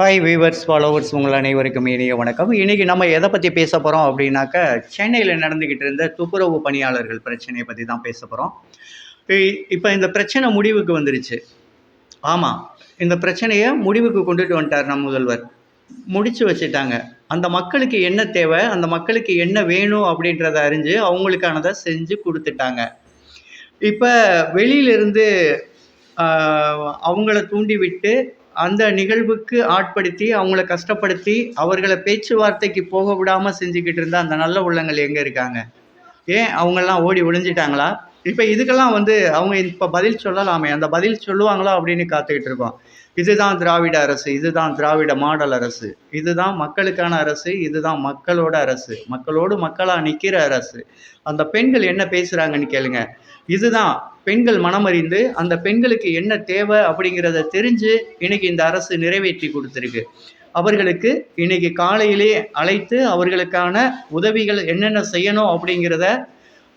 Hi viewers followers உங்கள் அனைவருக்கும் இனிய வணக்கம். இன்றைக்கி நம்ம எதை பற்றி பேச போகிறோம் அப்படின்னாக்கா சென்னையில் நடந்துக்கிட்டு இருந்த துப்புரவு பணியாளர்கள் பிரச்சனையை பற்றி தான் பேச போகிறோம் இப்போ இந்த பிரச்சனை முடிவுக்கு வந்துருச்சு. ஆமாம் இந்த பிரச்சனையை முடிவுக்கு கொண்டுட்டு வந்துட்டார் நம் முதல்வர். முடிச்சு வச்சுட்டாங்க. அந்த மக்களுக்கு என்ன தேவை அந்த மக்களுக்கு என்ன வேணும் அப்படின்றத அறிஞ்சு அவங்களுக்கானதை செஞ்சு கொடுத்துட்டாங்க. இப்போ வெளியிலிருந்து அவங்கள தூண்டி விட்டு அந்த நிகழ்வுக்கு ஆட்படுத்தி அவங்கள கஷ்டப்படுத்தி அவர்களை பேச்சுவார்த்தைக்கு போக விடாமல் செஞ்சுக்கிட்டு இருந்த அந்த நல்ல உள்ளங்கள் எங்கே இருக்காங்க? ஏன் அவங்கெல்லாம் ஓடி ஒளிஞ்சிட்டாங்களா? இப்போ இதுக்கெல்லாம் வந்து அவங்க இப்போ பதில் சொல்லலாமே. அந்த பதில் சொல்லுவாங்களா அப்படின்னு காத்துக்கிட்டு இருக்கோம். இதுதான் திராவிட அரசு இதுதான் திராவிட மாடல் அரசு இதுதான் மக்களுக்கான அரசு இதுதான் மக்களோட அரசு மக்களோடு மக்களாக நிற்கிற அரசு. அந்த பெண்கள் என்ன பேசுகிறாங்கன்னு கேளுங்க. இதுதான் பெண்கள் மனமறிந்து அந்த பெண்களுக்கு என்ன தேவை அப்படிங்கிறத தெரிஞ்சு இன்னைக்கு இந்த அரசு நிறைவேற்றி கொடுத்துருக்கு. அவர்களுக்கு இன்னைக்கு காலையிலே அழைத்து அவர்களுக்கான உதவிகள் என்னென்ன செய்யணும் அப்படிங்கிறத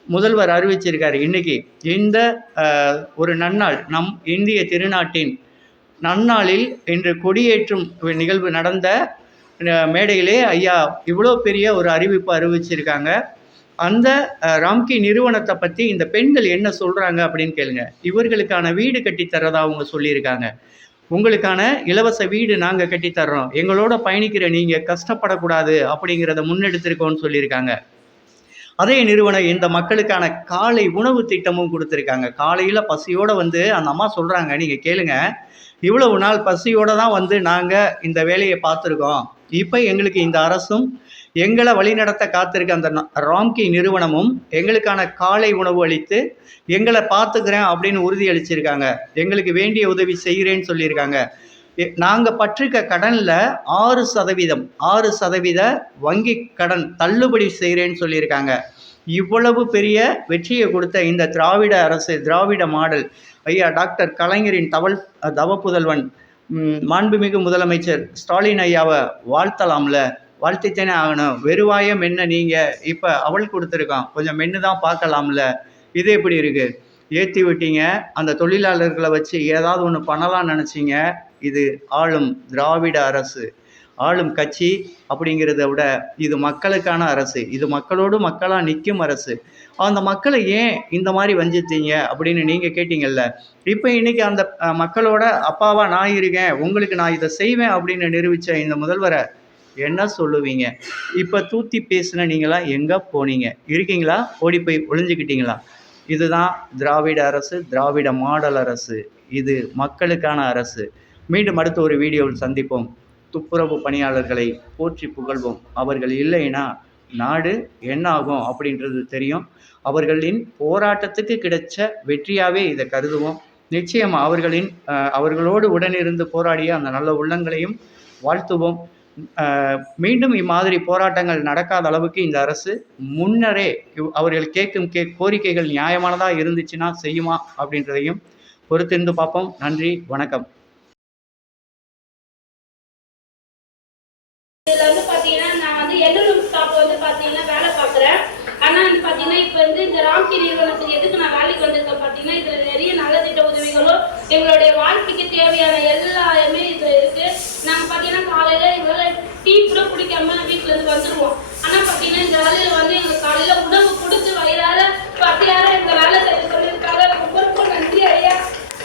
முதல்வர் அறிவிச்சிருக்காரு. இன்னைக்கு இந்த ஒரு நன்னாள் நம் இந்திய திருநாட்டின் நன்னாளில் இன்று கொடியேற்றும் நிகழ்வு நடந்த மேடையிலே ஐயா இவ்வளோ பெரிய ஒரு அறிவிப்பு அறிவிச்சிருக்காங்க. அந்த ராம்கி நிறுவனத்தை பற்றி இந்த பெண்கள் என்ன சொல்கிறாங்க அப்படின்னு கேளுங்க. இவர்களுக்கான வீடு கட்டித்தரதா அவங்க சொல்லியிருக்காங்க. உங்களுக்கான இலவச வீடு நாங்கள் கட்டித்தர்றோம் எங்களோட பயணிக்கிற நீங்கள் கஷ்டப்படக்கூடாது அப்படிங்கிறத முன்னெடுத்திருக்கோன்னு சொல்லியிருக்காங்க. அதே நிறுவனம் இந்த மக்களுக்கான காலை உணவு திட்டமும் கொடுத்துருக்காங்க. காலையில் பசியோடு வந்து அந்த அம்மா சொல்கிறாங்க நீங்கள் கேளுங்க. இவ்வளவு நாள் பசியோடு தான் வந்து நாங்கள் இந்த வேலையை பார்த்துருக்கோம். இப்போ எங்களுக்கு இந்த அரசும் எங்களை வழிநடத்த காத்திருக்க அந்த ராம்கி நிறுவனமும் எங்களுக்கான காலை உணவு அளித்து எங்களை பார்த்துக்கிறேன் அப்படின்னு உறுதி அளிச்சிருக்காங்க எங்களுக்கு வேண்டிய உதவி செய்கிறேன்னு சொல்லியிருக்காங்க. நாங்கள் பற்றிருக்க கடனில் ஆறு சதவீதம் ஆறு சதவீத வங்கி கடன் தள்ளுபடி செய்கிறேன்னு சொல்லியிருக்காங்க. இவ்வளவு பெரிய வெற்றியை கொடுத்த இந்த திராவிட அரசு திராவிட மாடல் ஐயா டாக்டர் கலைஞரின் தவல் தவப்புதல்வன் மாண்புமிகு முதலமைச்சர் ஸ்டாலின் ஐயாவை வாழ்த்தலாம்ல? வாழ்த்தித்தானே ஆகணும். வெறுவாயம் என்ன நீங்கள் இப்போ அவள் கொடுத்துருக்கான். கொஞ்சம் மென்று தான் பார்க்கலாம்ல? இது எப்படி இருக்குது ஏற்றி விட்டீங்க. அந்த தொழிலாளர்களை வச்சு ஏதாவது ஒன்று பண்ணலாம்னு நினச்சிங்க. இது ஆளும் திராவிட அரசு. ஆளும் கட்சி அப்படிங்கிறத விட இது மக்களுக்கான அரசு. இது மக்களோடு மக்களாக நிற்கும் அரசு. அந்த மக்களை ஏன் இந்த மாதிரி வஞ்சித்தீங்க அப்படின்னு நீங்கள் கேட்டீங்கல்ல? இப்போ இன்னைக்கு அந்த மக்களோட அப்பாவாக நான் இருக்கேன் உங்களுக்கு நான் இதை செய்வேன் அப்படின்னு நிரூபித்த இந்த முதல்வரை என்ன சொல்லுவீங்க? இப்போ தூத்தி பேசின நீங்களாம் எங்கே போனீங்க? இருக்கீங்களா? ஓடி போய் ஒளிஞ்சுக்கிட்டீங்களா? இதுதான் திராவிட அரசு திராவிட மாடல் அரசு. இது மக்களுக்கான அரசு. மீண்டும் அடுத்த ஒரு வீடியோவில் சந்திப்போம். துப்புரவு பணியாளர்களை போற்றி புகழ்வோம். அவர்கள் இல்லைன்னா நாடு என்ன ஆகும் அப்படின்றது தெரியும். அவர்களின் போராட்டத்துக்கு கிடைச்ச வெற்றியாகவே இதை கருதுவோம். நிச்சயம் அவர்களின் அவர்களோடு உடனிருந்து போராடிய அந்த நல்ல உள்ளங்களையும் வாழ்த்துவோம். மீண்டும் இம்மாதிரி போராட்டங்கள் நடக்காத அளவுக்கு இந்த அரசு முன்னரே இவ்- அவர்கள் கேட்கும் கே கோரிக்கைகள் நியாயமானதாக இருந்துச்சுன்னா செய்யுமா அப்படின்றதையும் பொறுத்திருந்து பார்ப்போம். நன்றி வணக்கம். நான் வந்து வந்து பாத்தீங்கன்னா வேலை பாக்குறேன் ஆனா வந்து பாத்தீங்கன்னா இப்ப வந்து இந்த ராம்கி நிறுவனத்துக்கு எதுக்கு நான் வேலைக்கு வந்திருக்கேன் பாத்தீங்கன்னா இதுல நிறைய நல்ல திட்ட உதவிகளும் எங்களுடைய வாழ்க்கைக்கு தேவையான எல்லாமே இதுல இருக்கு. நாங்க பாத்தீங்கன்னா காலையில எங்களால டீ கூட குடிக்காம வீட்டுல இருந்து வந்துருவோம். ஆனா பாத்தீங்கன்னா இந்த வேலையில வந்து எங்களுக்கு காலையில உணவு கொடுத்து வயிறார பத்தியார இந்த வேலை செய்ய சொல்லியிருக்காங்க ரொம்ப ரொம்ப நன்றி ஐயா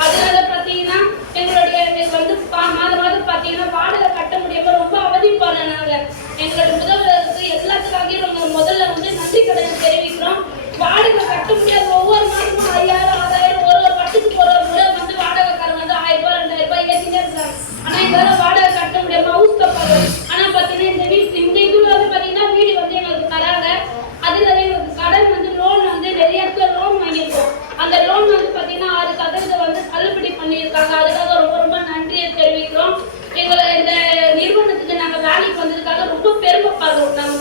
அதனால பாத்தீங்கன்னா எங்களுடைய எங்களுக்கு வந்து பா- மாதம் மாதம் பாத்தீங்கன்னா வாடகை கட்ட முடியாம ரொம்ப அவதிப்பான நாங்க எங்களுடைய முதல்வருக்கு எல்லாத்துக்காகவும் நாங்க முதல்ல வந்து நன்றி கடன் தெரிவிக்கிறோம் வாடகை கட்ட முடியாத ஒவ்வொரு மாதமும் ஐயாயிரம் ஆறாயிரம் ஒரு ஒரு பட்டுக்கு ஒரு ஒரு முறை வந்து வாடகைக்காரங்க வந்து ஆயிரம் ரூபாய் ரெண்டாயிரம் ரூபாய் ஏற்றினே இருக்காங்க ஆனா எங்களால வாடகை கட்ட முடியாம ஹவுஸ் கப்பாங்க ஆனா பாத்தீங்கன்னா இந்த வீட்டு இந்த இதுல வந்து பாத்தீங்கன்னா வீடு வந்து எங்களுக்கு தராங்க அதுல எங்களுக்கு கடன் வந்து லோன் வந்து நிறைய இடத்துல லோன் வாங்கியிருக்கோம் அந்த லோன் வந்து பாத்தீங்கன்னா ஆறு சதவீதம் வந்து தள்ளுபடி பண்ணியிருக்காங்க அதுக்காக ரொம்ப ரொம்ப நன்றியை தெரிவிக்கிறோம் எங்களை இந்த நிறுவனத்துக்கு நாங்க வேலைக்கு வந்ததுக்காக ரொம்ப பெருமைப்படுறோம் நாங்க